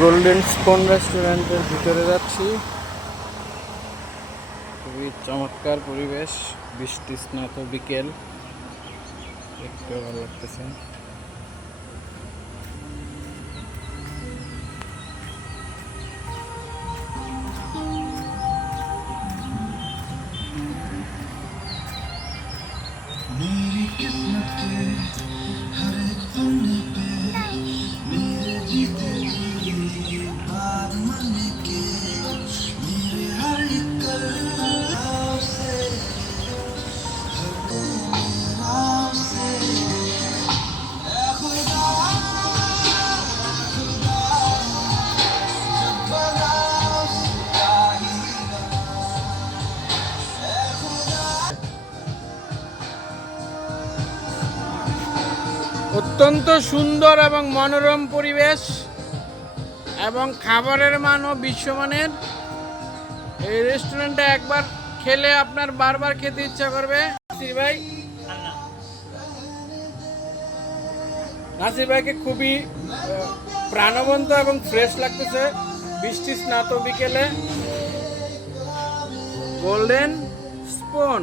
Golden স্পন রেস্টুরেন্টের ভিতরে যাচ্ছি। খুবই চমৎকার পরিবেশ বৃষ্টি স্নাত বিকেল। দেখতে ভালো লাগতেছে। অত্যন্ত সুন্দর এবং মনোরম পরিবেশ এবং খাবারের মানও বিশ্বমানের। এই রেস্টুরেন্টে একবার খেলে আপনার বারবার খেতে ইচ্ছা করবে। নাসির ভাই। নাসির ভাইকে খুবই প্রাণবন্ত এবং ফ্রেশ লাগতেছে। বৃষ্টি স্নাত বিকেলে। Golden spoon